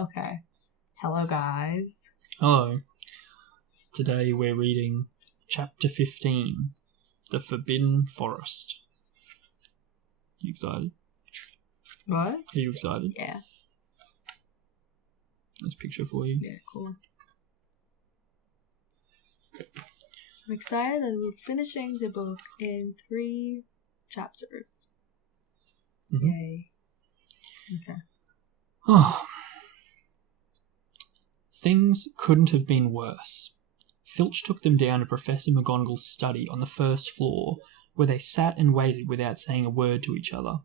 Okay. Hello, guys. Hello. Today we're reading Chapter 15, The Forbidden Forest. You excited? What? Are you excited? Yeah. Nice picture for you. Yeah, cool. I'm excited that we're finishing the book in 3 chapters. Mm-hmm. Yay. Okay. Oh. Things couldn't have been worse. Filch took them down to Professor McGonagall's study on the first floor, where they sat and waited without saying a word to each other.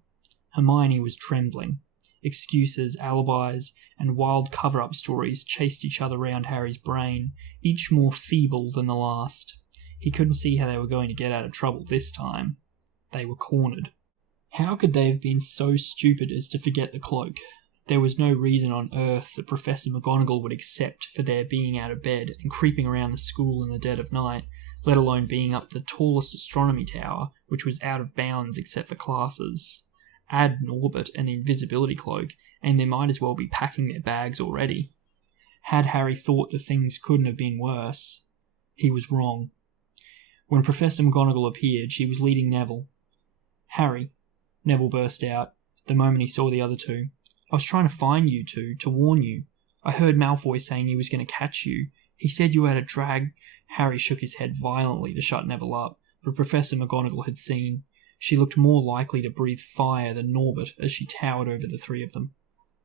Hermione was trembling. Excuses, alibis, and wild cover-up stories chased each other round Harry's brain, each more feeble than the last. He couldn't see how they were going to get out of trouble this time. They were cornered. How could they have been so stupid as to forget the cloak? There was no reason on earth that Professor McGonagall would accept for their being out of bed and creeping around the school in the dead of night, let alone being up the tallest astronomy tower, which was out of bounds except for classes. Add Norbert and the invisibility cloak, and they might as well be packing their bags already. Had Harry thought the things couldn't have been worse? He was wrong. When Professor McGonagall appeared, she was leading Neville. "Harry," Neville burst out, the moment he saw the other two. "I was trying to find you two, to warn you. I heard Malfoy saying he was going to catch you. He said you had a drag..." Harry shook his head violently to shut Neville up, but Professor McGonagall had seen. She looked more likely to breathe fire than Norbert as she towered over the three of them.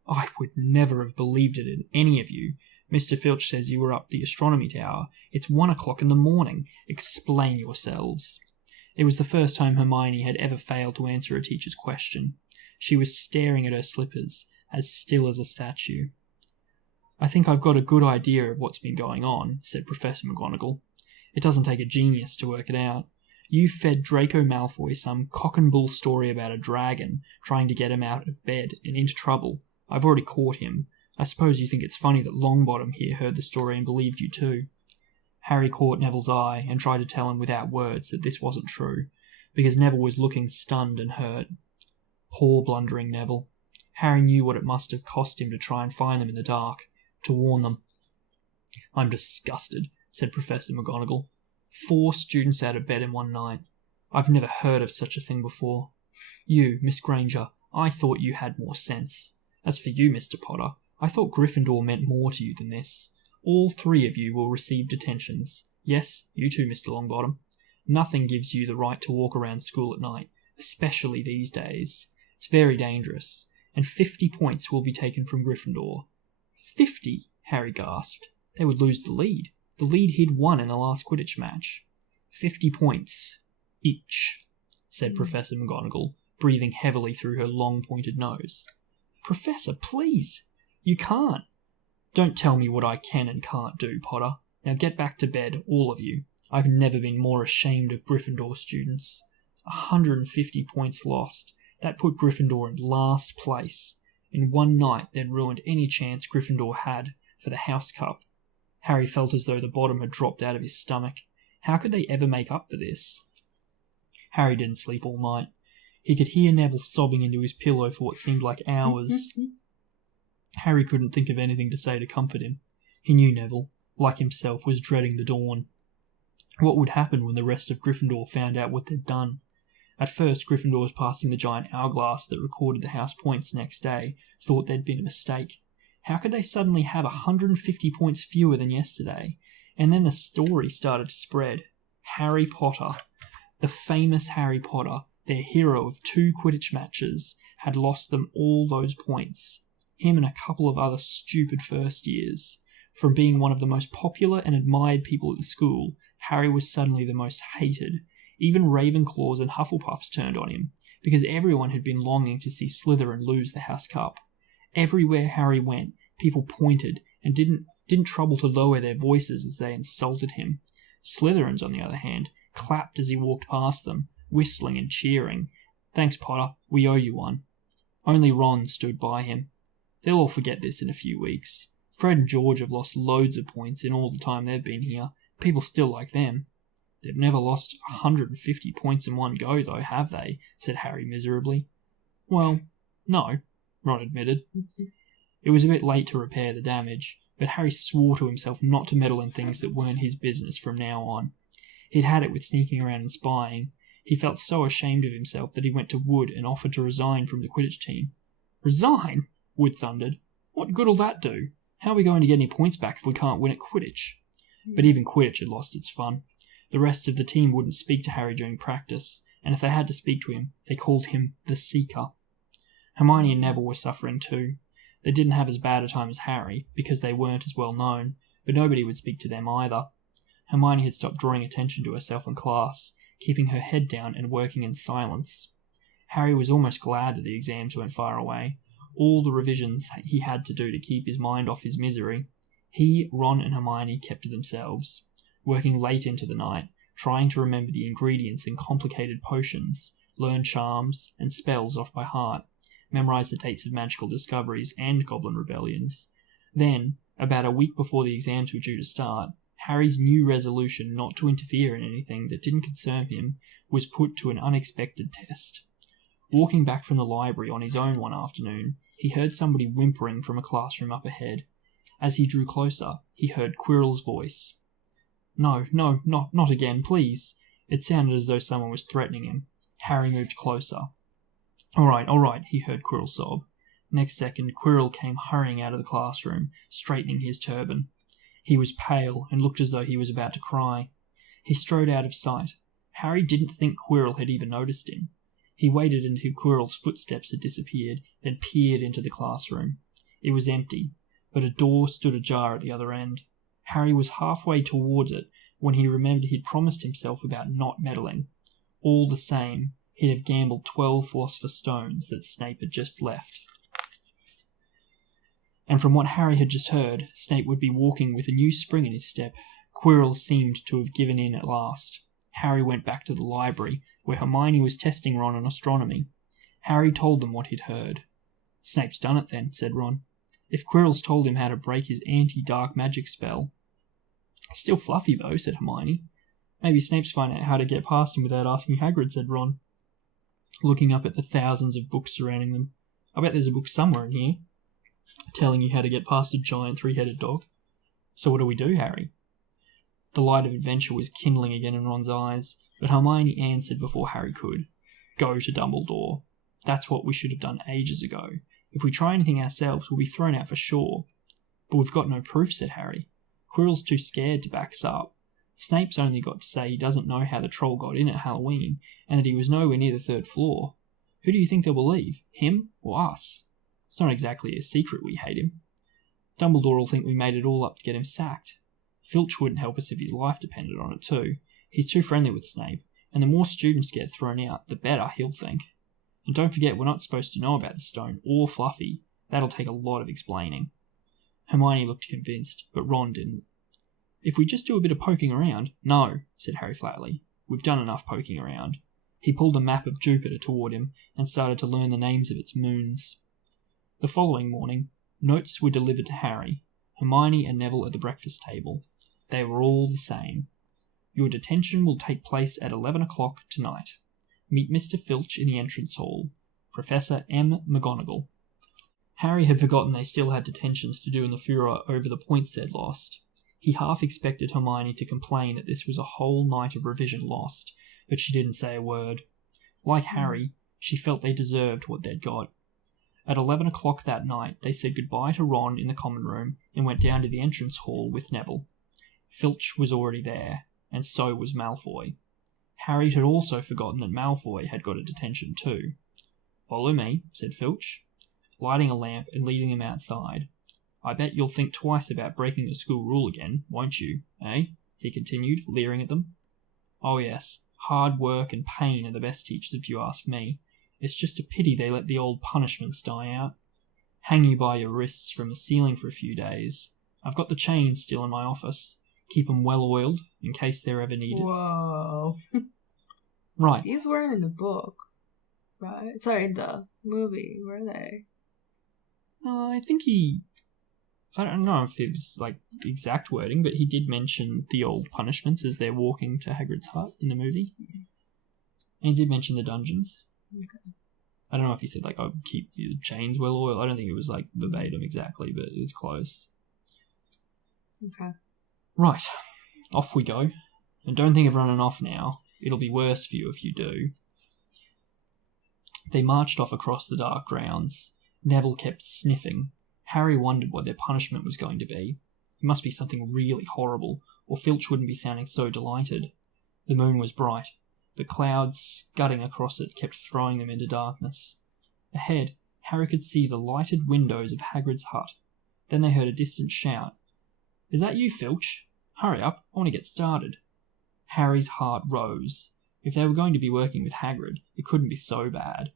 "I would never have believed it in any of you. Mr. Filch says you were up the astronomy tower. It's 1 o'clock in the morning. Explain yourselves." It was the first time Hermione had ever failed to answer a teacher's question. She was staring at her slippers, as still as a statue. "I think I've got a good idea of what's been going on," said Professor McGonagall. "It doesn't take a genius to work it out. You fed Draco Malfoy some cock-and-bull story about a dragon trying to get him out of bed and into trouble. I've already caught him. I suppose you think it's funny that Longbottom here heard the story and believed you too." Harry caught Neville's eye and tried to tell him without words that this wasn't true, because Neville was looking stunned and hurt. Poor blundering Neville. Harry knew what it must have cost him to try and find them in the dark, to warn them. "I'm disgusted," said Professor McGonagall. 4 students out of bed in one night. I've never heard of such a thing before. You, Miss Granger, I thought you had more sense. As for you, Mr. Potter, I thought Gryffindor meant more to you than this. All 3 of you will receive detentions. Yes, you too, Mr. Longbottom. Nothing gives you the right to walk around school at night, especially these days. It's very dangerous, and 50 points will be taken from Gryffindor." 50? Harry gasped. They would lose the lead. The lead he'd won in the last Quidditch match. 50 points. Each, said Professor McGonagall, breathing heavily through her long-pointed nose. "Professor, please! You can't." "Don't tell me what I can and can't do, Potter. Now get back to bed, all of you. I've never been more ashamed of Gryffindor students. 150 points lost. That put Gryffindor in last place. In one night they'd ruined any chance Gryffindor had for the House Cup." Harry felt as though the bottom had dropped out of his stomach. How could they ever make up for this? Harry didn't sleep all night. He could hear Neville sobbing into his pillow for what seemed like hours. Harry couldn't think of anything to say to comfort him. He knew Neville, like himself, was dreading the dawn. What would happen when the rest of Gryffindor found out what they'd done? At first, Gryffindor was passing the giant hourglass that recorded the house points next day, thought there'd been a mistake. How could they suddenly have 150 points fewer than yesterday? And then the story started to spread. Harry Potter, the famous Harry Potter, their hero of 2 Quidditch matches, had lost them all those points. Him and a couple of other stupid first years. From being one of the most popular and admired people at the school, Harry was suddenly the most hated. Even Ravenclaws and Hufflepuffs turned on him, because everyone had been longing to see Slytherin lose the House Cup. Everywhere Harry went, people pointed and didn't trouble to lower their voices as they insulted him. Slytherins, on the other hand, clapped as he walked past them, whistling and cheering. "Thanks, Potter, we owe you one." Only Ron stood by him. They'll all forget this in a few weeks. Fred and George have lost loads of points in all the time they've been here. People still like them. "They've never lost 150 points in one go, though, have they?" said Harry miserably. "Well, no," Ron admitted. It was a bit late to repair the damage, but Harry swore to himself not to meddle in things that weren't his business from now on. He'd had it with sneaking around and spying. He felt so ashamed of himself that he went to Wood and offered to resign from the Quidditch team. "Resign?" Wood thundered. "What good'll that do? How are we going to get any points back if we can't win at Quidditch?" But even Quidditch had lost its fun. The rest of the team wouldn't speak to Harry during practice, and if they had to speak to him, they called him the Seeker. Hermione and Neville were suffering too. They didn't have as bad a time as Harry, because they weren't as well known, but nobody would speak to them either. Hermione had stopped drawing attention to herself in class, keeping her head down and working in silence. Harry was almost glad that the exams weren't far away. All the revisions he had to do to keep his mind off his misery. He, Ron and Hermione kept to themselves, working late into the night, trying to remember the ingredients in complicated potions, learn charms and spells off by heart, memorize the dates of magical discoveries and goblin rebellions. Then, about a week before the exams were due to start, Harry's new resolution not to interfere in anything that didn't concern him was put to an unexpected test. Walking back from the library on his own one afternoon, he heard somebody whimpering from a classroom up ahead. As he drew closer, he heard Quirrell's voice. No, not again, please." It sounded as though someone was threatening him. Harry moved closer. All right, he heard Quirrell sob. Next second, Quirrell came hurrying out of the classroom, straightening his turban. He was pale and looked as though he was about to cry. He strode out of sight. Harry didn't think Quirrell had even noticed him. He waited until Quirrell's footsteps had disappeared, then peered into the classroom. It was empty, but a door stood ajar at the other end. Harry was halfway towards it when he remembered he'd promised himself about not meddling. All the same, he'd have gambled 12 Philosopher's Stones that Snape had just left. And from what Harry had just heard, Snape would be walking with a new spring in his step. Quirrell seemed to have given in at last. Harry went back to the library, where Hermione was testing Ron on astronomy. Harry told them what he'd heard. "Snape's done it then," said Ron. "If Quirrell's told him how to break his anti-dark magic spell." "Still fluffy, though," said Hermione. "Maybe Snape's finding out how to get past him without asking Hagrid," said Ron, looking up at the thousands of books surrounding them. "I bet there's a book somewhere in here telling you how to get past a giant three-headed dog. So what do we do, Harry?" The light of adventure was kindling again in Ron's eyes, but Hermione answered before Harry could. "Go to Dumbledore. That's what we should have done ages ago. If we try anything ourselves, we'll be thrown out for sure." "But we've got no proof," said Harry. "Quirrell's too scared to back us up. Snape's only got to say he doesn't know how the troll got in at Halloween, and that he was nowhere near the 3rd floor. Who do you think they'll believe, him or us? It's not exactly a secret we hate him. Dumbledore will think we made it all up to get him sacked. Filch wouldn't help us if his life depended on it too. He's too friendly with Snape, and the more students get thrown out, the better, he'll think. And don't forget, we're not supposed to know about the stone or Fluffy. That'll take a lot of explaining." Hermione looked convinced, but Ron didn't. "If we just do a bit of poking around—" "No," said Harry flatly. "We've done enough poking around." He pulled a map of Jupiter toward him and started to learn the names of its moons. The following morning, notes were delivered to Harry, Hermione and Neville at the breakfast table. They were all the same. "Your detention will take place at 11 o'clock tonight. Meet Mr. Filch in the entrance hall. Professor M. McGonagall." Harry had forgotten they still had detentions to do in the furor over the points they'd lost. He half expected Hermione to complain that this was a whole night of revision lost, but she didn't say a word. Like Harry, she felt they deserved what they'd got. At 11 o'clock that night, they said goodbye to Ron in the common room and went down to the entrance hall with Neville. Filch was already there, and so was Malfoy. Harry had also forgotten that Malfoy had got a detention too. "Follow me," said Filch, lighting a lamp and leading them outside. "I bet you'll think twice about breaking the school rule again, won't you, eh?" he continued, leering at them. "Oh yes, hard work and pain are the best teachers if you ask me. It's just a pity they let the old punishments die out. Hang you by your wrists from the ceiling for a few days. I've got the chains still in my office. Keep them well oiled, in case they're ever needed." Whoa. Right. These weren't in the book, right? Sorry, in the movie, were they? I think I don't know if it was like exact wording, but he did mention the old punishments as they're walking to Hagrid's hut in the movie. And he did mention the dungeons. Okay. I don't know if he said, like, I'll keep the chains well oiled. I don't think it was, like, verbatim exactly, but it was close. Okay. Right. Off we go. And don't think of running off now. It'll be worse for you if you do. They marched off across the dark grounds. Neville kept sniffing. Harry wondered what their punishment was going to be. It must be something really horrible, or Filch wouldn't be sounding so delighted. The moon was bright, but clouds scudding across it kept throwing them into darkness. Ahead, Harry could see the lighted windows of Hagrid's hut. Then they heard a distant shout. "Is that you, Filch? Hurry up, I want to get started." Harry's heart rose. If they were going to be working with Hagrid, it couldn't be so bad.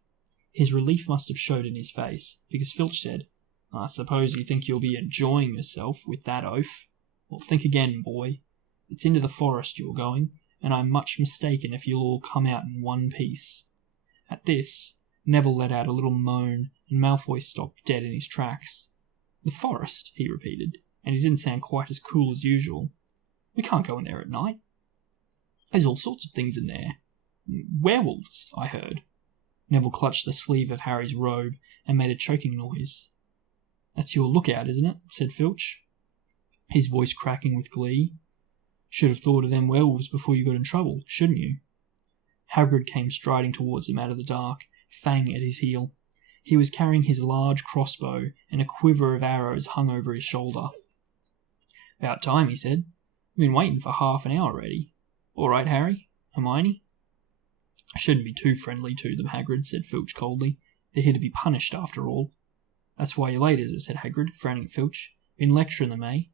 His relief must have showed in his face, because Filch said, "I suppose you think you'll be enjoying yourself with that oaf? Well, think again, boy. It's into the forest you're going, and I'm much mistaken if you'll all come out in one piece." At this, Neville let out a little moan, and Malfoy stopped dead in his tracks. "The forest?" he repeated, and he didn't sound quite as cool as usual. "We can't go in there at night. There's all sorts of things in there. Werewolves, I heard." Neville clutched the sleeve of Harry's robe and made a choking noise. "That's your lookout, isn't it?" said Filch, his voice cracking with glee. "Should have thought of them werewolves before you got in trouble, shouldn't you?" Hagrid came striding towards them out of the dark, Fang at his heel. He was carrying his large crossbow, and a quiver of arrows hung over his shoulder. "About time," he said. "We've been waiting for half an hour already. All right, Harry? Hermione?" "I shouldn't be too friendly to them, Hagrid," said Filch coldly. "They're here to be punished, after all." "That's why you're late, is it?" said Hagrid, frowning at Filch. "Been lecturing them, eh?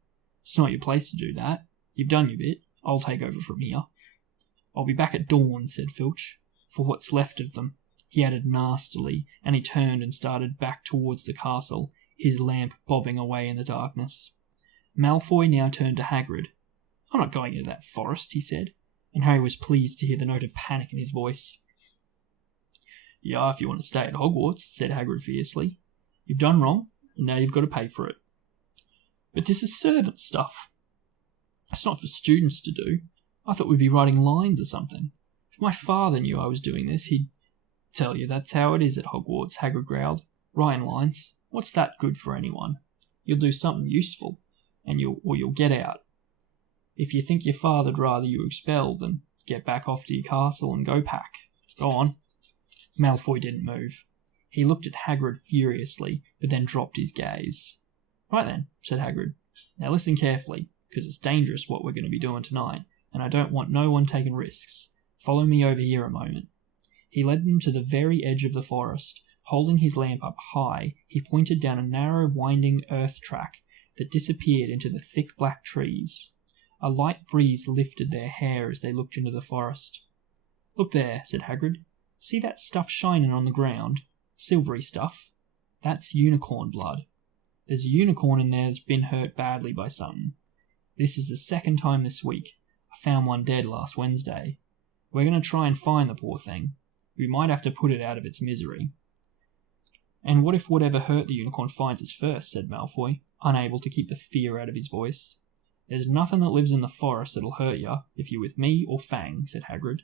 It's not your place to do that. You've done your bit. I'll take over from here." "I'll be back at dawn," said Filch. "For what's left of them," he added nastily, and he turned and started back towards the castle, his lamp bobbing away in the darkness. Malfoy now turned to Hagrid. "I'm not going into that forest," he said, and Harry was pleased to hear the note of panic in his voice. "Yeah, if you want to stay at Hogwarts," said Hagrid fiercely. "You've done wrong, and now you've got to pay for it." "But this is servant stuff. It's not for students to do. I thought we'd be writing lines or something. If my father knew I was doing this, he'd—" "Tell you that's how it is at Hogwarts," Hagrid growled. "Writing lines. What's that good for anyone? You'll do something useful, and you'll get out. If you think your father'd rather you expelled, then get back off to your castle and go pack. Go on." Malfoy didn't move. He looked at Hagrid furiously, but then dropped his gaze. "Right then," said Hagrid. "Now listen carefully, because it's dangerous what we're going to be doing tonight, and I don't want no one taking risks. Follow me over here a moment." He led them to the very edge of the forest. Holding his lamp up high, he pointed down a narrow, winding earth track that disappeared into the thick black trees. A light breeze lifted their hair as they looked into the forest. "Look there," said Hagrid. "See that stuff shining on the ground? Silvery stuff? That's unicorn blood. There's a unicorn in there that's been hurt badly by something. This is the second time this week. I found one dead last Wednesday. We're going to try and find the poor thing. We might have to put it out of its misery." "And what if whatever hurt the unicorn finds us first?" said Malfoy, unable to keep the fear out of his voice. "There's nothing that lives in the forest that'll hurt you if you're with me or Fang," said Hagrid.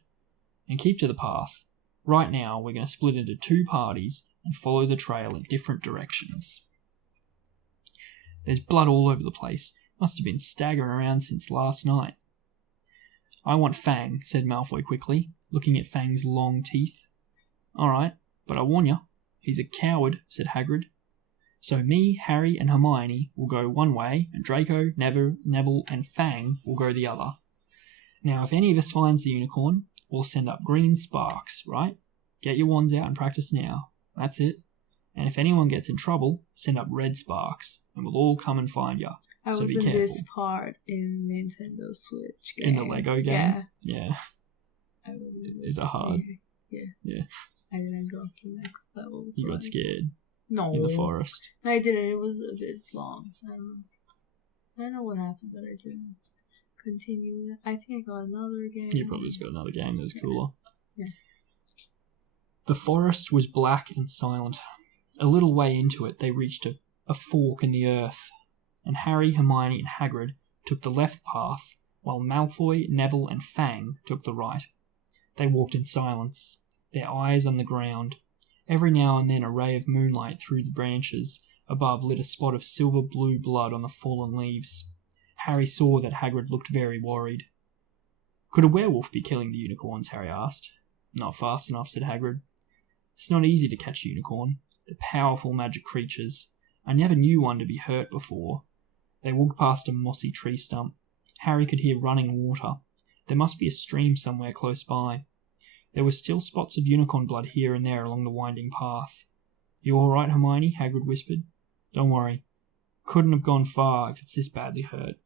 "And keep to the path. Right now, we're going to split into two parties and follow the trail in different directions. There's blood all over the place. Must have been staggering around since last night." "I want Fang," said Malfoy quickly, looking at Fang's long teeth. "All right, but I warn you, he's a coward," said Hagrid. "So me, Harry, and Hermione will go one way, and Draco, Neville, and Fang will go the other. Now, if any of us finds the unicorn, we'll send up green sparks, right? Get your wands out and practice now. That's it. And if anyone gets in trouble, send up red sparks, and we'll all come and find you. I So was be in careful." this part in Nintendo Switch game. In the Lego game? Yeah. Yeah. I was in Is this it hard? game. Yeah. I didn't go to the next level. You so got scared No. in the forest. I didn't. It was a bit long. I don't know what happened that I didn't continue. I think I got another game. You probably just got another game that was cooler. Yeah. The forest was black and silent. A little way into it, they reached a fork in the earth, and Harry, Hermione, and Hagrid took the left path, while Malfoy, Neville, and Fang took the right. They walked in silence, their eyes on the ground. Every now and then a ray of moonlight through the branches above lit a spot of silver-blue blood on the fallen leaves. Harry saw that Hagrid looked very worried. "Could a werewolf be killing the unicorns?" Harry asked. "Not fast enough," said Hagrid. "It's not easy to catch a unicorn. They're powerful magic creatures. I never knew one to be hurt before." They walked past a mossy tree stump. Harry could hear running water. There must be a stream somewhere close by. There were still spots of unicorn blood here and there along the winding path. "You all right, Hermione?" Hagrid whispered. "Don't worry. Couldn't have gone far if it's this badly hurt.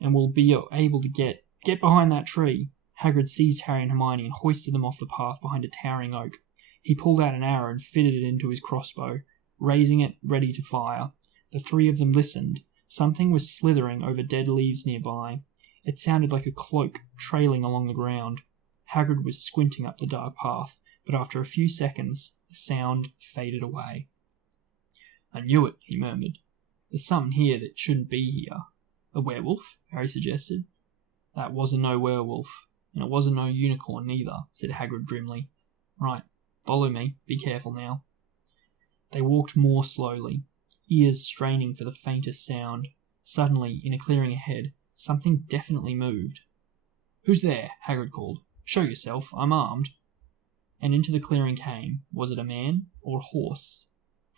And we'll be able to get behind that tree." Hagrid seized Harry and Hermione and hoisted them off the path behind a towering oak. He pulled out an arrow and fitted it into his crossbow, raising it ready to fire. The three of them listened. Something was slithering over dead leaves nearby. It sounded like a cloak trailing along the ground. Hagrid was squinting up the dark path, but after a few seconds, the sound faded away. "I knew it," he murmured. "There's something here that shouldn't be here." "A werewolf?" Harry suggested. "That wasn't no werewolf, and it wasn't no unicorn neither," said Hagrid grimly. "Right, follow me. Be careful now." They walked more slowly, ears straining for the faintest sound. Suddenly, in a clearing ahead, something definitely moved. "Who's there?" Hagrid called. "Show yourself. I'm armed." And into the clearing came. Was it a man or a horse?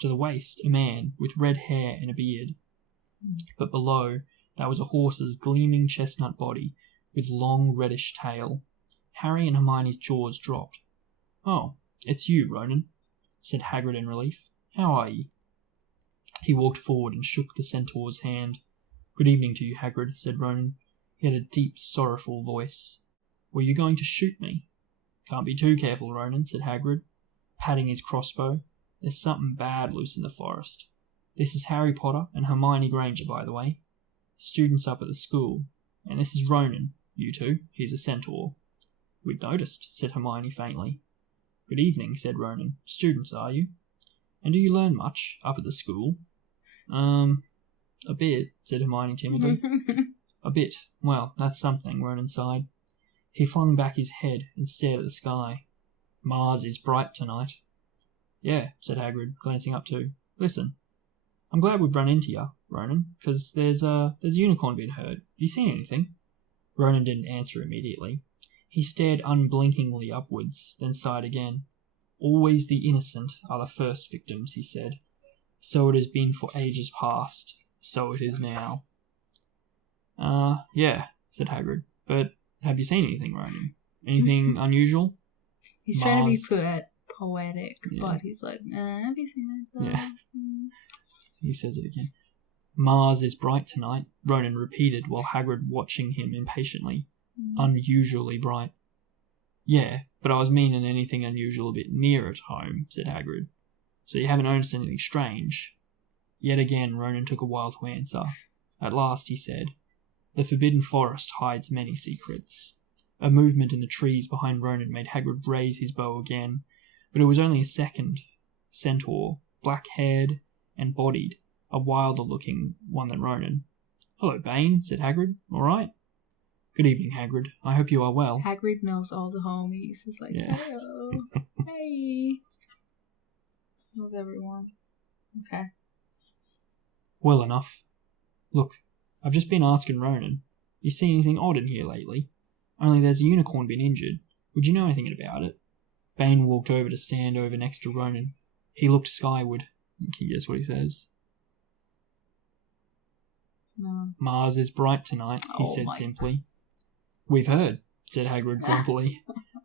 To the waist, a man with red hair and a beard. But below, that was a horse's gleaming chestnut body with long reddish tail. Harry and Hermione's jaws dropped. "Oh, it's you, Ronan," said Hagrid in relief. "How are ye?" He walked forward and shook the centaur's hand. "Good evening to you, Hagrid," said Ronan. He had a deep, sorrowful voice. "Were you going to shoot me?" "Can't be too careful, Ronan," said Hagrid, patting his crossbow. "There's something bad loose in the forest. This is Harry Potter and Hermione Granger, by the way. Students up at the school. And this is Ronan, you two. He's a centaur." "We'd noticed," said Hermione faintly. "Good evening," said Ronan. "Students, are you? And do you learn much up at the school?" A bit," said Hermione timidly. "A bit. Well, that's something," Ronan sighed. He flung back his head and stared at the sky. "Mars is bright tonight." "Yeah," said Hagrid, glancing up too. "Listen, I'm glad we've run into you, Ronan, because there's a unicorn been hurt. You seen anything?" Ronan didn't answer immediately. He stared unblinkingly upwards, then sighed again. "Always the innocent are the first victims," he said. "So it has been for ages past. So it is now." Yeah," said Hagrid. "But have you seen anything, Ronan? Anything unusual?" He's trying to be poetic, but he's like, "Have you seen that?" Yeah. He says it again. "Mars is bright tonight," Ronan repeated while Hagrid watching him impatiently. "Unusually bright." "Yeah, but I was meaning anything unusual a bit nearer at home," said Hagrid. "So you haven't noticed anything strange?" Yet again Ronan took a while to answer. At last he said, "The Forbidden Forest hides many secrets." A movement in the trees behind Ronan made Hagrid raise his bow again, but it was only a second centaur, black-haired and bodied, a wilder-looking one than Ronan. "Hello, Bane," said Hagrid. "All right?" "Good evening, Hagrid. I hope you are well." Hagrid knows all the homies. He's like, "Hello, hey." Knows everyone. Okay. "Well enough. Look, I've just been asking Ronan. You seen anything odd in here lately? Only there's a unicorn been injured. Would you know anything about it?" Bane walked over to stand over next to Ronan. He looked skyward. Can you guess what he says? No. "Mars is bright tonight," he said simply. "We've heard," said Hagrid grumpily.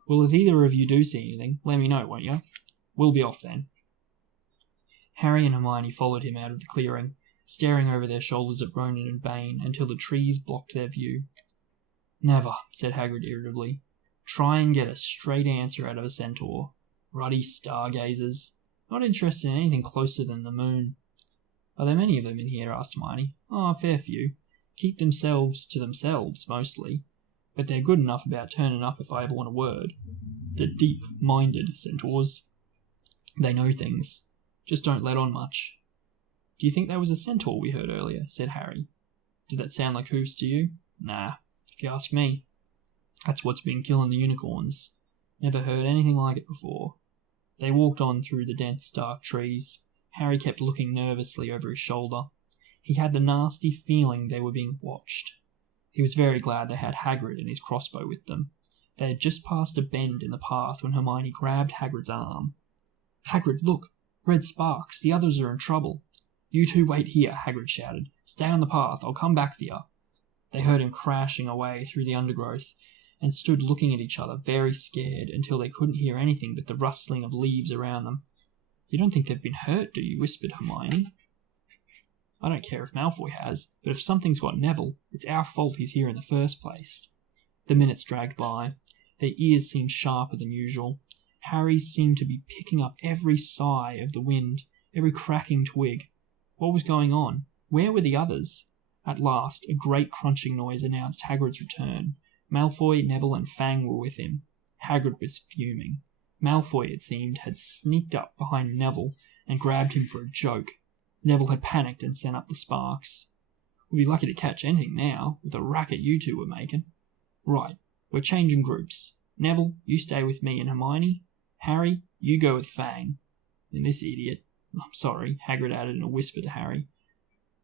"Well, if either of you do see anything, let me know, won't you? We'll be off then." Harry and Hermione followed him out of the clearing, staring over their shoulders at Ronan and Bane until the trees blocked their view. "Never," said Hagrid irritably. "Try and get a straight answer out of a centaur. Ruddy stargazers. Not interested in anything closer than the moon." "Are there many of them in here?" asked Hermione. "Oh, a fair few. Keep themselves to themselves, mostly. But they're good enough about turning up if I ever want a word. They're deep-minded centaurs. They know things. Just don't let on much." "Do you think that was a centaur we heard earlier?" said Harry. "Did that sound like hooves to you?" "Nah, if you ask me. That's what's been killing the unicorns. Never heard anything like it before." They walked on through the dense, dark trees. Harry kept looking nervously over his shoulder. He had the nasty feeling they were being watched. He was very glad they had Hagrid and his crossbow with them. They had just passed a bend in the path when Hermione grabbed Hagrid's arm. "Hagrid, look! Red sparks! The others are in trouble!" "You two wait here," Hagrid shouted. "Stay on the path. I'll come back for you." They heard him crashing away through the undergrowth and stood looking at each other, very scared, until they couldn't hear anything but the rustling of leaves around them. "You don't think they've been hurt, do you?" whispered Hermione. "I don't care if Malfoy has, but if something's got Neville, it's our fault he's here in the first place." The minutes dragged by. Their ears seemed sharper than usual. Harry's seemed to be picking up every sigh of the wind, every cracking twig. What was going on? Where were the others? At last, a great crunching noise announced Hagrid's return. Malfoy, Neville, and Fang were with him. Hagrid was fuming. Malfoy, it seemed, had sneaked up behind Neville and grabbed him for a joke. Neville had panicked and sent up the sparks. "We'd be lucky to catch anything now, with the racket you two were making." "Right, we're changing groups. Neville, you stay with me and Hermione. Harry, you go with Fang. And this idiot, I'm sorry," Hagrid added in a whisper to Harry,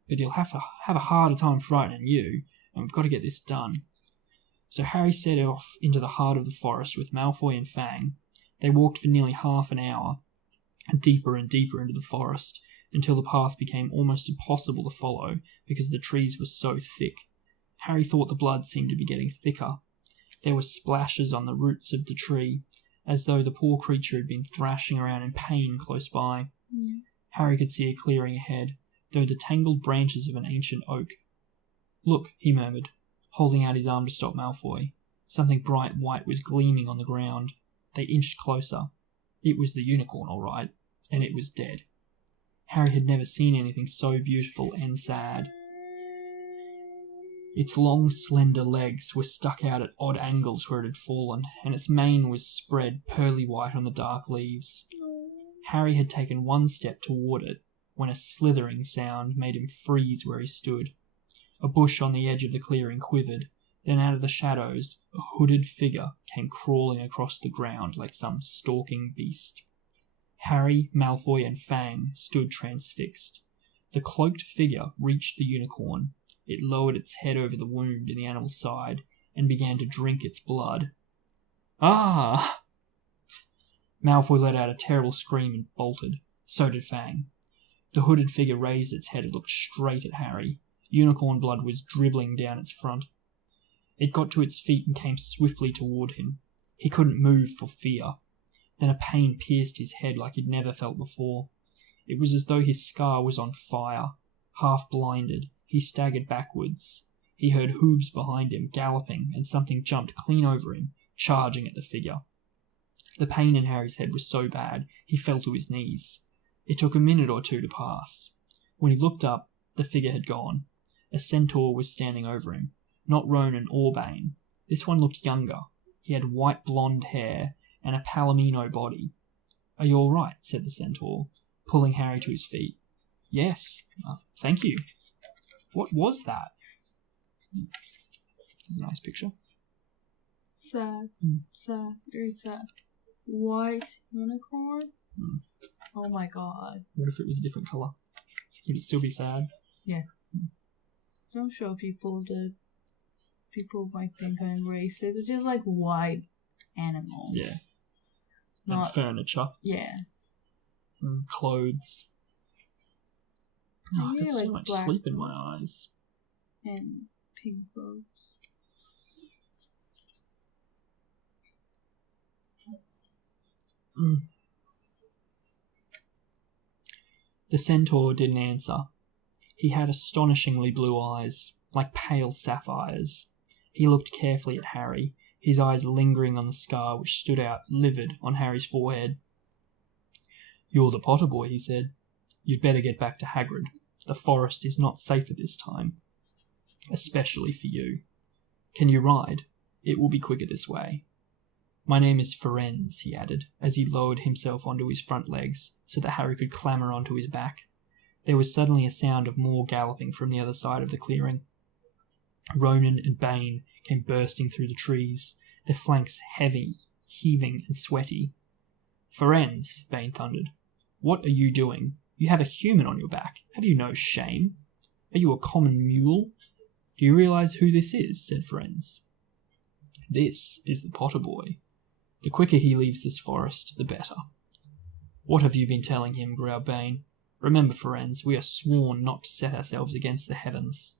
"but he'll have a harder time frightening you, and we've got to get this done." So Harry set off into the heart of the forest with Malfoy and Fang. They walked for nearly half an hour, deeper and deeper into the forest, until the path became almost impossible to follow because the trees were so thick. Harry thought the blood seemed to be getting thicker. There were splashes on the roots of the tree, as though the poor creature had been thrashing around in pain close by. Harry could see a clearing ahead, though the tangled branches of an ancient oak. "Look," he murmured, holding out his arm to stop Malfoy. Something bright white was gleaming on the ground. They inched closer. It was the unicorn, all right, and it was dead. Harry had never seen anything so beautiful and sad. Its long, slender legs were stuck out at odd angles where it had fallen, and its mane was spread pearly white on the dark leaves. Harry had taken one step toward it when a slithering sound made him freeze where he stood. A bush on the edge of the clearing quivered, then out of the shadows a hooded figure came crawling across the ground like some stalking beast. Harry, Malfoy, and Fang stood transfixed. The cloaked figure reached the unicorn. It lowered its head over the wound in the animal's side and began to drink its blood. "Ah!" Malfoy let out a terrible scream and bolted. So did Fang. The hooded figure raised its head and looked straight at Harry. Unicorn blood was dribbling down its front. It got to its feet and came swiftly toward him. He couldn't move for fear. Then a pain pierced his head like he'd never felt before. It was as though his scar was on fire. Half blinded, he staggered backwards. He heard hooves behind him, galloping, and something jumped clean over him, charging at the figure. The pain in Harry's head was so bad, he fell to his knees. It took a minute or two to pass. When he looked up, the figure had gone. A centaur was standing over him. Not Ronan or Bane. This one looked younger. He had white blonde hair and a palomino body. "Are you all right?" said the centaur, pulling Harry to his feet. "Yes, thank you. What was that?" There's a nice picture. Sad. Sad. Very sad. White unicorn? Oh my god. What if it was a different colour? Would it still be sad? Yeah. Don't show people that people might think I'm racist. It's just like white animals. Yeah. Not and furniture. Yeah. And clothes. Oh, I got so much sleep in my eyes. And pink clothes. The centaur didn't answer. He had astonishingly blue eyes, like pale sapphires. He looked carefully at Harry, his eyes lingering on the scar which stood out livid on Harry's forehead. "You're the Potter boy," he said. "You'd better get back to Hagrid. The forest is not safe at this time. Especially for you. Can you ride? It will be quicker this way. My name is Forrest," he added, as he lowered himself onto his front legs so that Harry could clamber onto his back. There was suddenly a sound of more galloping from the other side of the clearing. Ronan and Bane came bursting through the trees, their flanks heavy, heaving and sweaty. Firenze, Bane thundered. What are you doing? You have a human on your back. Have you no shame? Are you a common mule? Do you realize who this is? Said Firenze. This is the Potter boy. The quicker he leaves this forest, the better. What have you been telling him? Growled Bane. Remember, Firenze, we are sworn not to set ourselves against the heavens.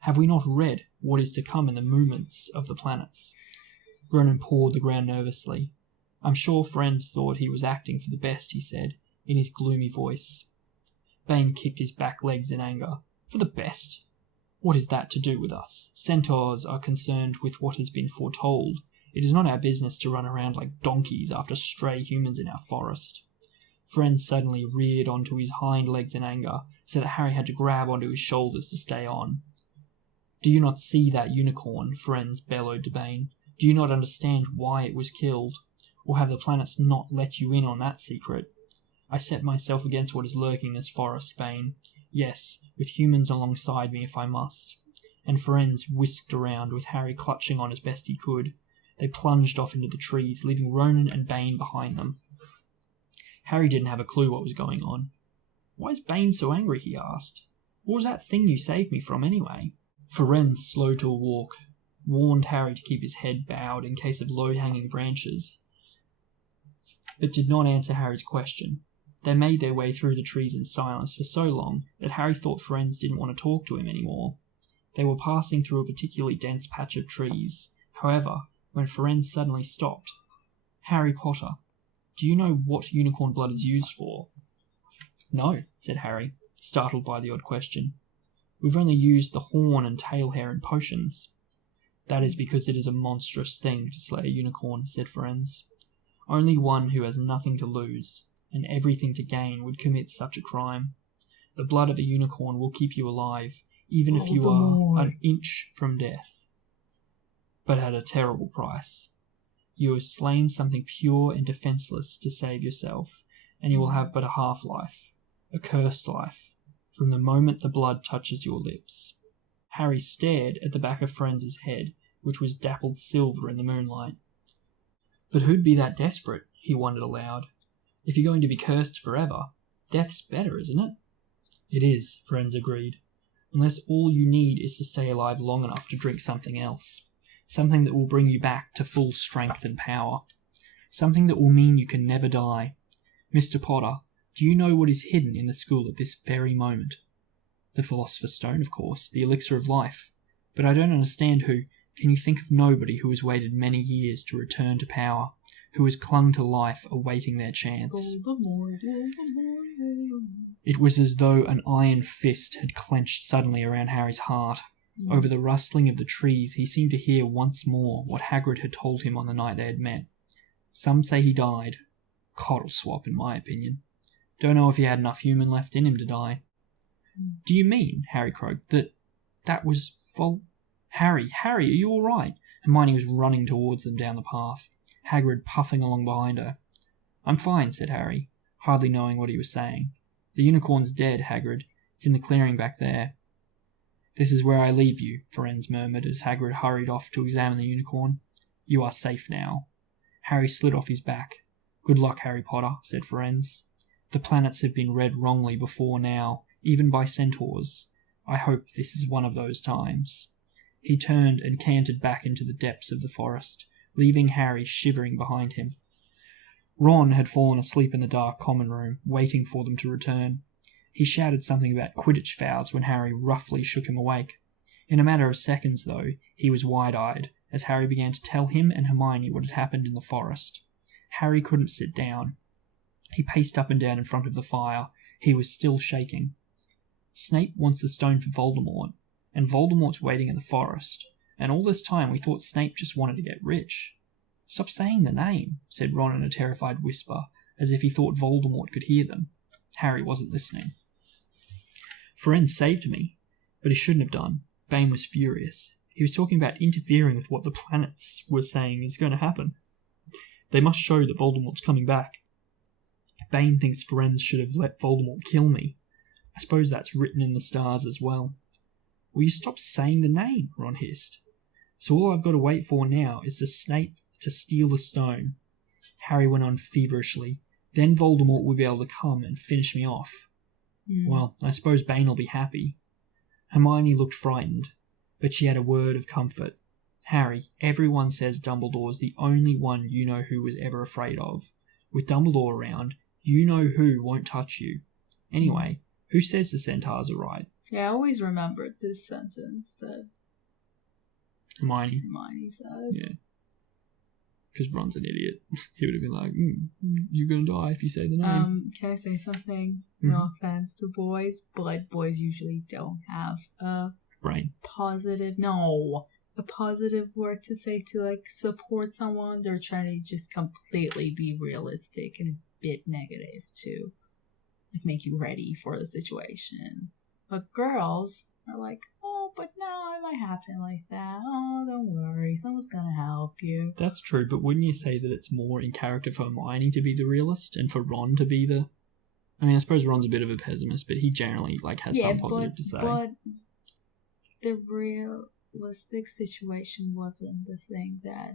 Have we not read what is to come in the movements of the planets? Ronan pawed the ground nervously. I'm sure Firenze thought he was acting for the best, he said, in his gloomy voice. Bane kicked his back legs in anger. For the best? What is that to do with us? Centaurs are concerned with what has been foretold. It is not our business to run around like donkeys after stray humans in our forest. Firenze suddenly reared onto his hind legs in anger, so that Harry had to grab onto his shoulders to stay on. Do you not see that unicorn? Firenze bellowed to Bane. Do you not understand why it was killed? Or have the planets not let you in on that secret? I set myself against what is lurking in this forest, Bane. Yes, with humans alongside me if I must. And Firenze whisked around, with Harry clutching on as best he could. They plunged off into the trees, leaving Ronan and Bane behind them. Harry didn't have a clue what was going on. Why is Bane so angry? He asked. What was that thing you saved me from, anyway? Firenze, slow to a walk, warned Harry to keep his head bowed in case of low-hanging branches, but did not answer Harry's question. They made their way through the trees in silence for so long that Harry thought Firenze didn't want to talk to him anymore. They were passing through a particularly dense patch of trees. However, when Firenze suddenly stopped, Harry Potter, do you know what unicorn blood is used for? No, said Harry, startled by the odd question. We've only used the horn and tail hair in potions. That is because it is a monstrous thing to slay a unicorn, said Firenze. Only one who has nothing to lose and everything to gain would commit such a crime. The blood of a unicorn will keep you alive, even if you are an inch from death. But at a terrible price. You have slain something pure and defenceless to save yourself, and you will have but a half-life, a cursed life, from the moment the blood touches your lips. Harry stared at the back of Firenze's head, which was dappled silver in the moonlight. But who'd be that desperate? He wondered aloud. If you're going to be cursed forever, death's better, isn't it? It is, Firenze agreed, unless all you need is to stay alive long enough to drink something else. Something that will bring you back to full strength and power. Something that will mean you can never die. Mr. Potter, do you know what is hidden in the school at this very moment? The Philosopher's Stone, of course, the elixir of life. But I don't understand who. Can you think of nobody who has waited many years to return to power, who has clung to life awaiting their chance? It was as though an iron fist had clenched suddenly around Harry's heart. Over the rustling of the trees he seemed to hear once more what Hagrid had told him on the night they had met. Some say he died. Coddle swap, in my opinion. Don't know if he had enough human left in him to die. Do you mean, Harry croaked, that was Harry, are you all right? Hermione was running towards them down the path, Hagrid puffing along behind her. I'm fine, said Harry, hardly knowing what he was saying. The unicorn's dead, Hagrid. It's in the clearing back there. This is where I leave you, Firenze murmured as Hagrid hurried off to examine the unicorn. You are safe now. Harry slid off his back. Good luck, Harry Potter, said Firenze. The planets have been read wrongly before now, even by centaurs. I hope this is one of those times. He turned and cantered back into the depths of the forest, leaving Harry shivering behind him. Ron had fallen asleep in the dark common room, waiting for them to return. He shouted something about Quidditch fouls when Harry roughly shook him awake. In a matter of seconds, though, he was wide-eyed, as Harry began to tell him and Hermione what had happened in the forest. Harry couldn't sit down. He paced up and down in front of the fire. He was still shaking. Snape wants the stone for Voldemort, and Voldemort's waiting in the forest, and all this time we thought Snape just wanted to get rich. Stop saying the name, said Ron in a terrified whisper, as if he thought Voldemort could hear them. Harry wasn't listening. Firenze saved me, but he shouldn't have done. Bane was furious. He was talking about interfering with what the planets were saying is going to happen. They must show that Voldemort's coming back. Bane thinks Firenze should have let Voldemort kill me. I suppose that's written in the stars as well. Will you stop saying the name? Ron hissed. So all I've got to wait for now is for Snape to steal the stone. Harry went on feverishly. Then Voldemort will be able to come and finish me off. Mm. Well, I suppose Bane will be happy. Hermione looked frightened, but she had a word of comfort. Harry, everyone says Dumbledore's the only one you know who was ever afraid of. With Dumbledore around, you know who won't touch you. Anyway, who says the centaurs are right? Yeah, I always remembered this sentence that Hermione. Hermione said. Yeah. Because Ron's an idiot. He would have been like, you're going to die if you say the name. Can I say something? Mm-hmm. No offense to boys, but boys usually don't have a Brain. a positive word to say to like support someone. They're trying to just completely be realistic and a bit negative to like make you ready for the situation. But girls are like, oh, but no, it might happen like that. Oh, don't worry, someone's gonna help you. That's true, but wouldn't you say that it's more in character for Hermione to be the realist and for Ron to be the... I mean, I suppose Ron's a bit of a pessimist, but he generally like has some positive to say. But the realistic situation wasn't the thing that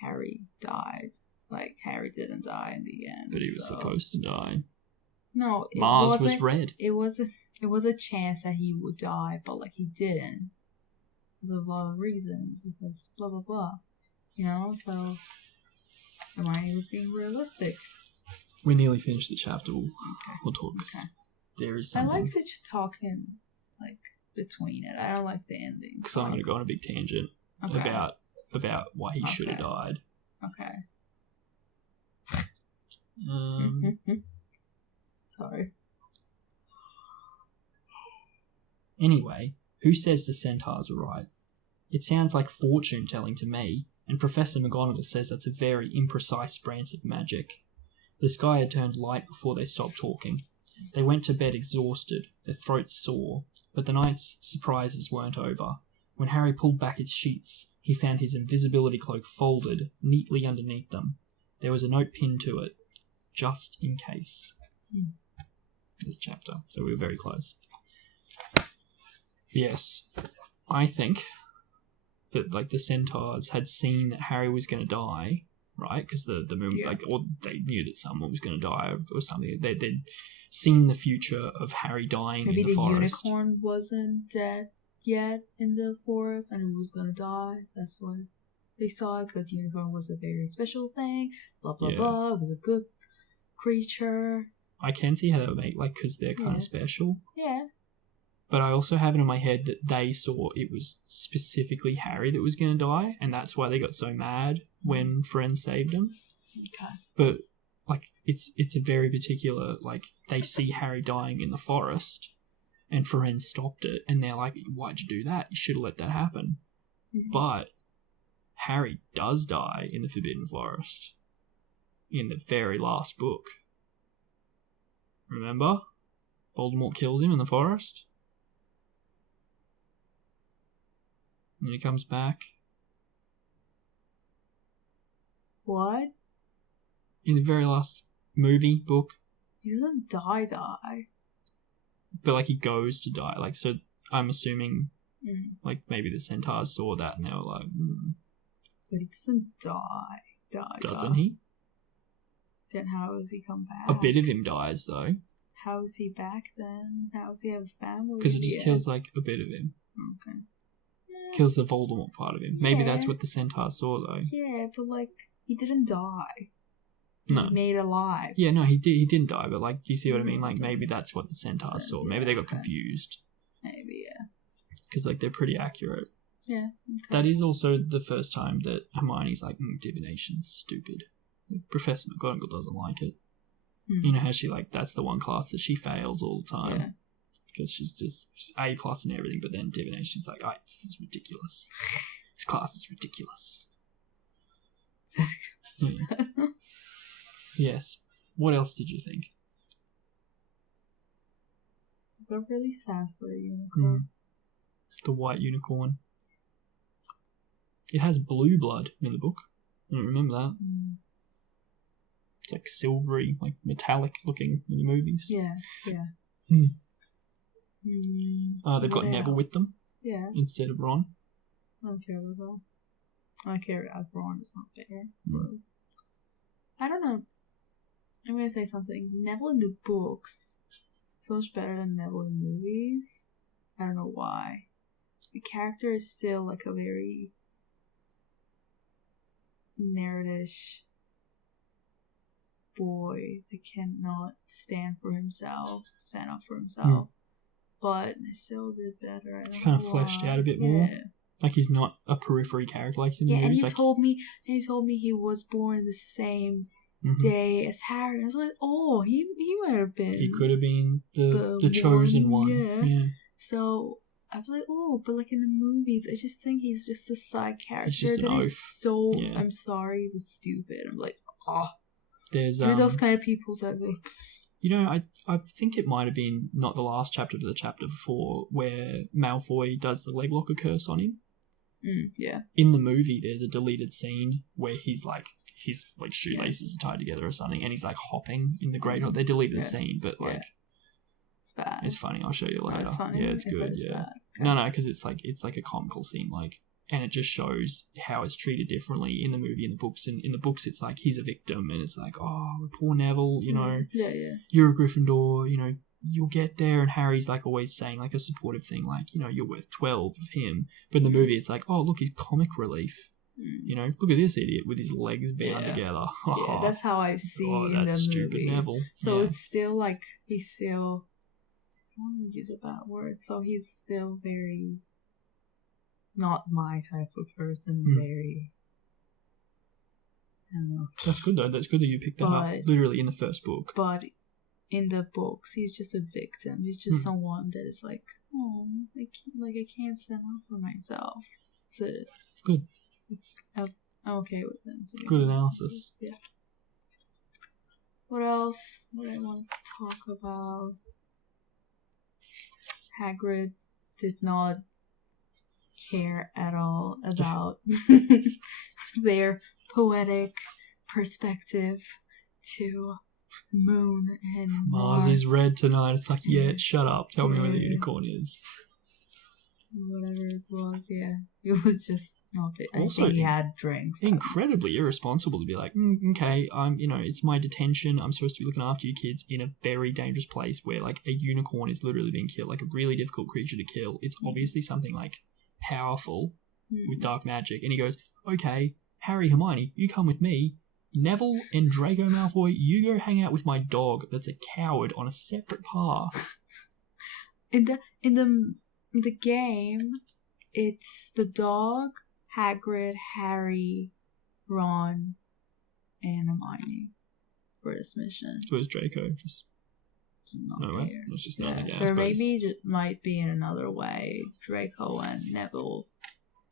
Harry died. Like, Harry didn't die in the end. But he was supposed to die. No, Mars was red. It was a chance that he would die, but like he didn't. Because of a lot of reasons. Because blah blah blah. You know, so Hermione was being realistic. We nearly finished the chapter. We'll talk. Okay. There is something. I like to just talk in like between it. I don't like the ending. Because I'm going to go on a big tangent about why he should have died. Okay. Sorry. Anyway, who says the centaurs are right? It sounds like fortune telling to me, and Professor McGonagall says that's a very imprecise branch of magic. The sky had turned light before they stopped talking. They went to bed exhausted, their throats sore, but the night's surprises weren't over. When Harry pulled back his sheets, he found his invisibility cloak folded neatly underneath them. There was a note pinned to it, just in case. This chapter, so we were very close. Yes, I think that like the centaurs had seen that Harry was going to die, right? Because the moon, or they knew that someone was going to die or something. They'd seen the future of Harry dying in the forest. Maybe the unicorn wasn't dead yet in the forest and it was going to die. That's why they saw it, because the unicorn was a very special thing. Blah blah blah. It was a good creature. I can see how that would make, like, because they're kind of special. Yeah. But I also have it in my head that they saw it was specifically Harry that was going to die, and that's why they got so mad when Friends saved him. Okay. But, like, it's a very particular, like, they see Harry dying in the forest, and Friends stopped it, and they're like, why'd you do that? You should have let that happen. Mm-hmm. But Harry does die in the Forbidden Forest in the very last book. Remember? Voldemort kills him in the forest. And then he comes back. What? In the very last movie, book. He doesn't die. But, like, he goes to die. Like, so I'm assuming, like, maybe the centaurs saw that and they were like, But he doesn't die. Doesn't he? Then how does he come back? A bit of him dies, though. How is he back then? How does he have a family? Because it just kills, like, a bit of him. Okay. Kills the Voldemort part of him. Yeah. Maybe that's what the centaurs saw, though. Yeah, but, like, he didn't die. No. He made alive. Yeah, no, he didn't die, but, like, do you see what I mean? Like, maybe that's what the centaurs saw. Maybe they got confused. Maybe, yeah. Because, like, they're pretty accurate. Yeah, okay. That is also the first time that Hermione's like, divination's stupid. Professor McGonagall doesn't like it. You know how she, like, that's the one class that she fails all the time. Yeah. Because she's A+ and everything, but then divination's like, this is ridiculous. This class is ridiculous. Yeah. Yes. What else did you think? I got really sad for a unicorn. The white unicorn. It has blue blood in the book. I don't remember that. It's like silvery, like metallic looking in the movies. Yeah. They've got Neville with them. Yeah. Instead of Ron. I don't care about that. I care about Ron. It's not fair. I don't know. I'm gonna say something. Neville in the books so much better than Neville in movies. I don't know why. The character is still like a very nerdish boy that cannot stand up for himself. But it's still a bit better. It's kind of fleshed out a bit more. Like he's not a periphery character like in the movies. And he told me he was born the same day as Harry. And I was like, oh, he might have been. He could have been the chosen one. Yeah. So I was like, oh, but like in the movies, I just think he's just a side character that is so. Yeah. I'm sorry, it was stupid. I'm like, oh. There's those kind of people. So you know, I think it might have been not the last chapter, but the chapter before, where Malfoy does the leg locker curse on him. Yeah. In the movie, there's a deleted scene where his shoelaces are tied together or something, and he's like hopping in the Great Hall. They deleted the scene, but like, it's bad. It's funny. I'll show you later. It's funny. Yeah, it's good. Yeah. Okay. No, because it's like a comical scene, like. And it just shows how it's treated differently in the movie and the books. And in the books, it's like he's a victim, and it's like, oh, poor Neville, you know, you're a Gryffindor, you know, you'll get there. And Harry's like always saying like a supportive thing, like, you know, you're worth 12 of him. But in the movie, it's like, oh, look, he's comic relief. You know, look at this idiot with his legs bound together. Yeah, that's how I've seen the movie. Stupid Neville. So it's still like he's still. I don't want to use a bad word. So he's still very. Not my type of person, very. I don't know. That's good though. That's good that you picked that up literally in the first book. But in the books, he's just a victim. He's just someone that is like, oh, I can't stand up for myself. So good. I'm okay with them. Good analysis. Yeah. What else would I want to talk about? Hagrid did not care at all about their poetic perspective to Moon and Mars is red tonight. It's like, shut up. Tell me where the unicorn is. Whatever it was, it was just not big. I think he had drinks. Incredibly irresponsible to be like, okay, it's my detention. I'm supposed to be looking after you kids in a very dangerous place where like a unicorn is literally being killed, like a really difficult creature to kill. It's obviously something like powerful with dark magic, and he goes, okay, Harry, Hermione, you come with me. Neville and Draco Malfoy, you go hang out with my dog that's a coward on a separate path. In the game, it's the dog, Hagrid, Harry, Ron, and Hermione for this mission. So is Draco just not there. It's just not there. There might be in another way. Draco and Neville,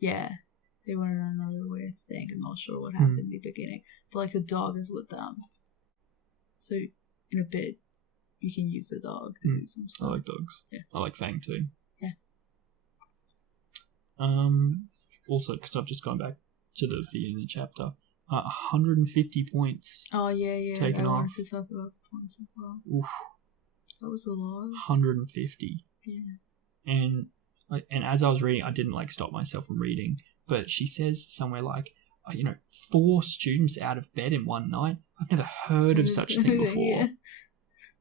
they went in another way. I think I'm not sure what happened in the beginning, but like the dog is with them. So in a bit, you can use the dog to do some stuff. I like dogs. Yeah, I like Fang too. Yeah. Also, because I've just gone back to the beginning of the chapter, 150 points. Oh yeah. Taken off. I wanted to talk about the points as well. Oof. That was a lot. 150. Yeah. And as I was reading, I didn't like stop myself from reading, but she says somewhere like, 4 students out of bed in one night. I've never heard of such a thing before. Yeah.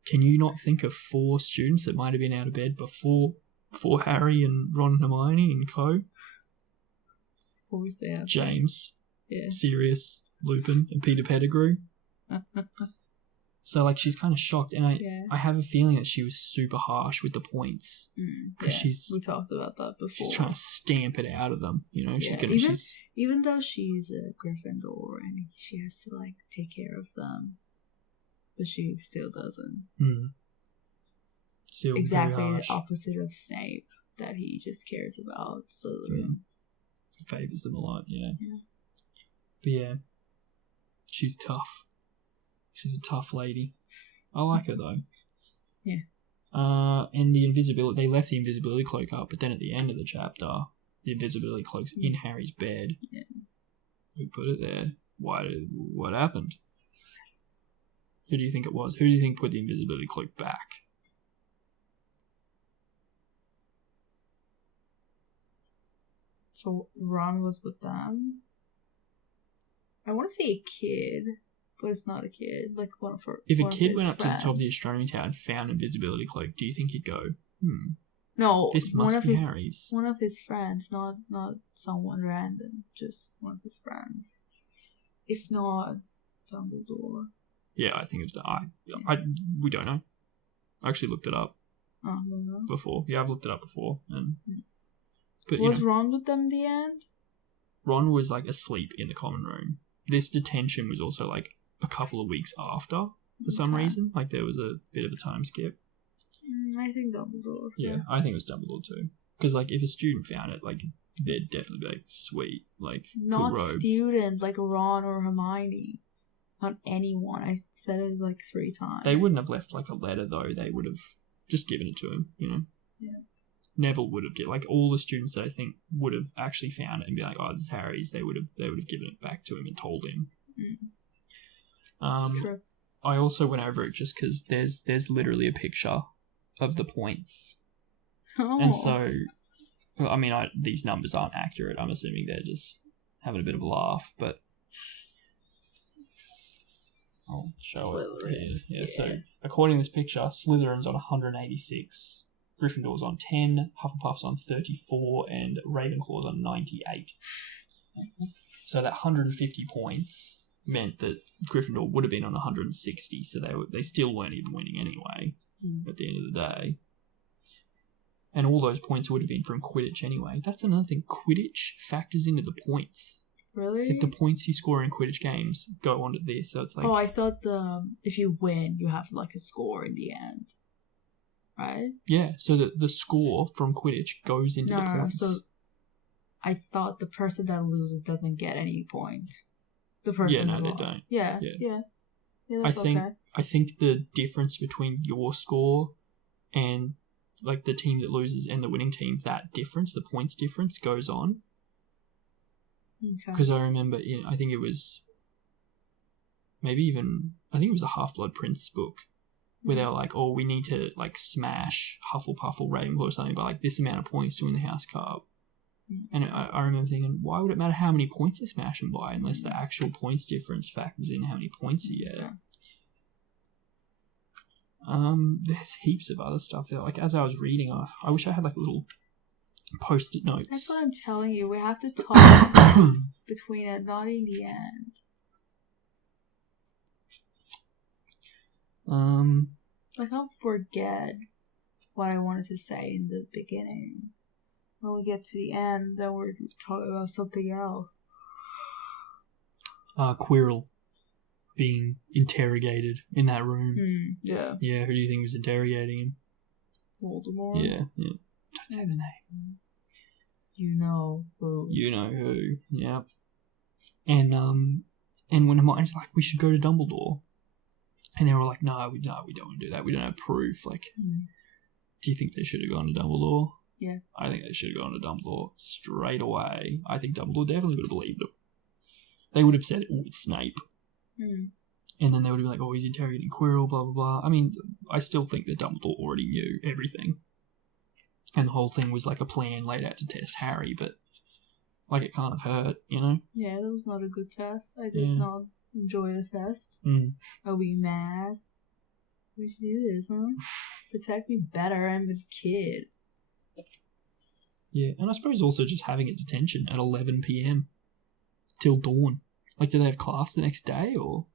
Can you not think of 4 students that might have been out of bed before Harry and Ron and Hermione and co? What was that? James, Sirius, Lupin, and Peter Pettigrew. So, like, she's kind of shocked, and I have a feeling that she was super harsh with the points. Because we talked about that before. She's trying to stamp it out of them, Even though she's a Gryffindor and she has to, like, take care of them, but she still doesn't. Still exactly the opposite of Snape, that he just cares about Slytherin. Favours them a lot, But she's tough. She's a tough lady. I like her though. Yeah. And the invisibility, they left the invisibility cloak up, but then at the end of the chapter, the invisibility cloak's in Harry's bed. Yeah. Who put it there? What happened? Who do you think it was? Who do you think put the invisibility cloak back? So Ron was with them. I want to say a kid, but it's not a kid. Like one of her. If a one of kid his went up to the top of the friends. astronomy tower and found an invisibility cloak, do you think he'd go, No, this one must of be his Harry's? one of his friends, not someone random, just one of his friends. If not Dumbledore. Yeah, I think it was. We don't know. I actually looked it up I don't know. before. Yeah, I've looked it up before. But What's wrong with them in the end? Ron was like asleep in the common room. This detention was also like a couple of weeks after for some reason. Like there was a bit of a time skip. I think Dumbledore. Yeah, I think it was Dumbledore too. Because like if a student found it, like they'd definitely be like, sweet, like Not cool robe. student like Ron or Hermione. Not anyone. I said it like 3 times. They wouldn't have left like a letter though. They would have just given it to him, you know. Yeah. Neville would have like all the students that I think would have actually found it and be like, oh, this is Harry's. They would have given it back to him and told him. True. I also went over it just because there's literally a picture of the points, and so I mean these numbers aren't accurate. I'm assuming they're just having a bit of a laugh, but I'll show it. Yeah. So according to this picture, Slytherin's on 186. Gryffindor's on 10, Hufflepuff's on 34, and Ravenclaw's on 98. So that 150 points meant that Gryffindor would have been on 160, so they still weren't even winning anyway at the end of the day. And all those points would have been from Quidditch anyway. That's another thing. Quidditch factors into the points. Really? It's like the points you score in Quidditch games go onto this, so it's like... Oh, I thought if you win, you have like a score in the end. Right? Yeah, so the score from Quidditch goes into the points. So I thought the person that loses doesn't get any point. The person they lost. don't. Yeah. That's I think the difference between your score and like the team that loses and the winning team, that difference, the points difference, goes on. Okay. Because I remember, I think it was the Half-Blood Prince book, where they were like, oh, we need to like smash Hufflepuff or Ravenclaw or something by like this amount of points to win the House Cup. And I remember thinking, why would it matter how many points they smash them by unless the actual points difference factors in how many points you get? There's heaps of other stuff there. Like as I was reading, I wish I had like little post-it notes. That's what I'm telling you. We have to talk between it, not in the end. Like I'll forget what I wanted to say in the beginning. When we get to the end, then we're talking about something else. Quirrell being interrogated in that room. Yeah. Yeah, who do you think was interrogating him? Voldemort? Yeah. Don't say the name. You know who. You know who, yeah. And when Hermione's like, we should go to Dumbledore. And they were like, no, we don't want to do that. We don't have proof. Like, do you think they should have gone to Dumbledore? Yeah. I think they should have gone to Dumbledore straight away. I think Dumbledore definitely would have believed them. They would have said, oh, it's Snape. And then they would have been like, oh, he's interrogating Quirrell, blah, blah, blah. I mean, I still think that Dumbledore already knew everything. And the whole thing was like a plan laid out to test Harry, but like it can't have hurt, you know? Yeah, that was not a good test. I did not enjoy the test. I'll be mad. We should do this, huh? Protect me better. I'm a kid. Yeah, and I suppose also just having a detention at 11 p.m. till dawn. Like, did they have class the next day, or?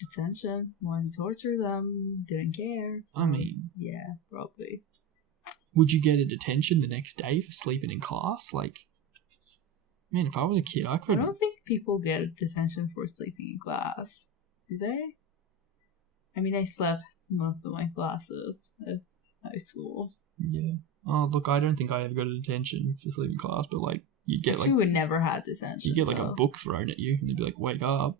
Detention. Wanted to torture them. Didn't care. So, I mean... Yeah, probably. Would you get a detention the next day for sleeping in class? Like, man, if I was a kid, I couldn't... I don't think people get a detention for sleeping in class. Do they? I mean, I slept most of my classes at high school. Yeah. Oh, look, I don't think I ever got a detention for sleeping in class, but, like, you'd get, like... You would never have detention. You'd get, like, a book thrown at you, and they'd be like, wake up.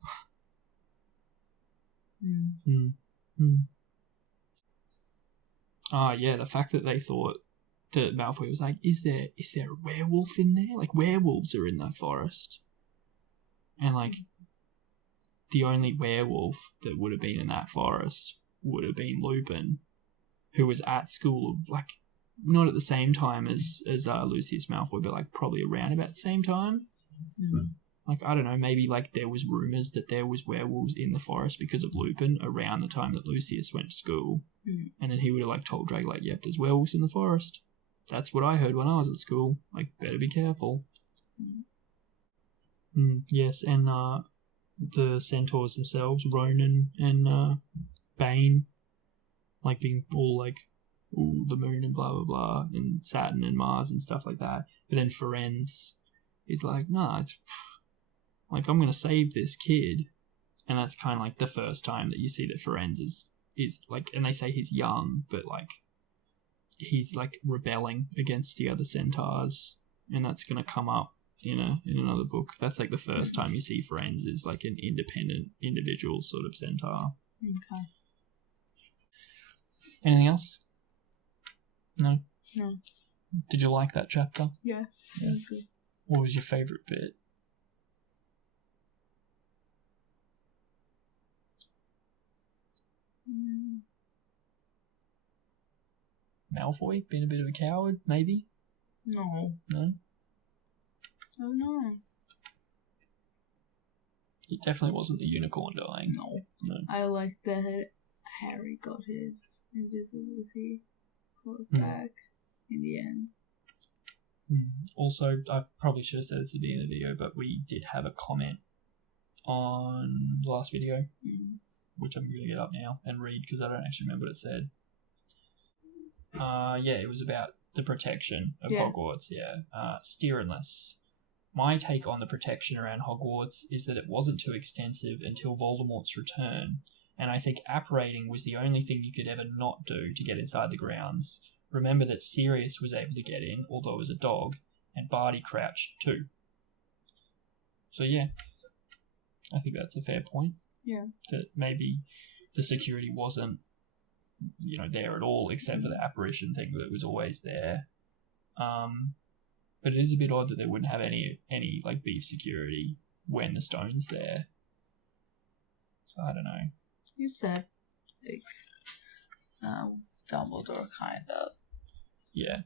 Yeah, the fact that they thought that Malfoy was like, is there a werewolf in there? Like, werewolves are in that forest. And, like, the only werewolf that would have been in that forest would have been Lupin, who was at school, like, not at the same time as Lucius Malfoy, but, like, probably around about the same time. Like, I don't know, maybe, like, there was rumours that there was werewolves in the forest because of Lupin around the time that Lucius went to school. Mm. And then he would have, like, told Draco, like, yep, there's werewolves in the forest. That's what I heard when I was at school. Like, better be careful. Yes, and the centaurs themselves, Ronan and Bane, like, being all, like, ooh, the moon and blah, blah, blah, and Saturn and Mars and stuff like that. But then Ferenz is like, nah, it's... like, I'm going to save this kid. And that's kind of like the first time that you see that Ferenz is like, and they say he's young, but like, he's like rebelling against the other centaurs. And that's going to come up in another book. That's like the first time you see Ferenz is like an independent individual sort of centaur. Okay. Anything else? No? No. Did you like that chapter? Yeah, it was good. What was your favourite bit? Malfoy being a bit of a coward, maybe? No. No? Oh, no. It definitely wasn't the unicorn dying. No. I like that Harry got his invisibility back in the end. Also, I probably should have said this at the beginning of the video, but we did have a comment on the last video, which I'm going to get up now and read because I don't actually remember what it said. It was about the protection of Hogwarts, Steerinless. My take on the protection around Hogwarts is that it wasn't too extensive until Voldemort's return, and I think apparating was the only thing you could ever not do to get inside the grounds. Remember that Sirius was able to get in, although it was a dog, and Barty crouched too. So yeah, I think that's a fair point. Yeah. That maybe the security wasn't, there at all, except for the apparition thing that was always there. But it is a bit odd that they wouldn't have any like beef security when the stone's there. So I don't know. You said Dumbledore kind of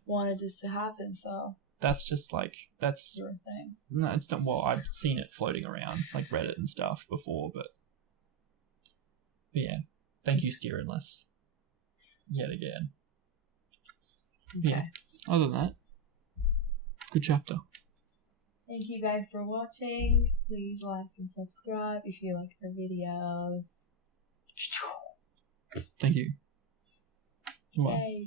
wanted this to happen, so that's just like that's your thing. No, it's not. Well, I've seen it floating around like Reddit and stuff before, but yeah. Thank you, Steerinless. Yet again. Okay. Yeah. Other than that, good chapter. Thank you guys for watching. Please like and subscribe if you like our videos. Thank you. Bye. Yay.